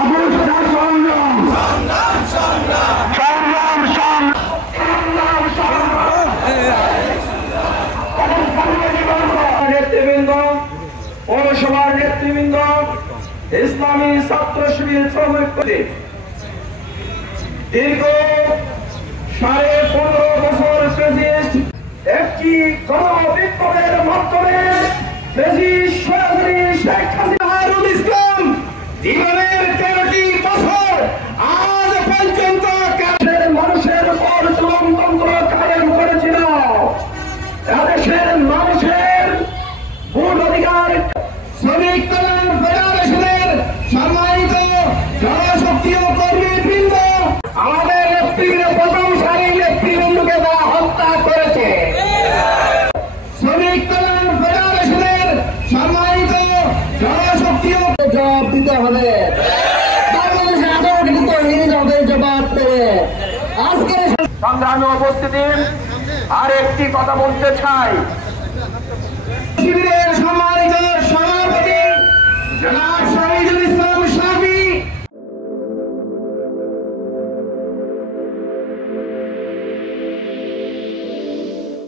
অবস্থা সংগ্রাম নেতৃবৃন্দ, পৌরসভার নেতৃবৃন্দ, ইসলামী ছাত্র শিবির শ্রমিক দীর্ঘ 15.5 বছর ফ্যাসিস্ট একটি গণবিপ্লবের মাধ্যমে ফ্যাসিস্ট সরাসরি শেখ হাসিনার ইসলাম জীবনের 13টি বছর আজ পর্যন্ত মানুষের উপর জুলুমতন্ত্র কায়েম করেছিল। এদেশের মানুষের ভোট অধিকার শ্রমিক কল্যাণ ফেডারেশনের সম্মানিত জনশক্তি ও কর্মীবৃন্দ আমাদের নেতৃবৃন্দ প্রথম সারির নেতৃবৃন্দকে তারা হত্যা করেছে। শ্রমিক কল্যাণ ফেডারেশনের সম্মানিত জনশক্তি ও জবাব দিতে হবে। বাংলাদেশের আদৌ কিন্তু হিন্দুদের জবাব দেবে। আজকে সংগ্রামে উপস্থিতি আর একটি কথা বলতে চাই।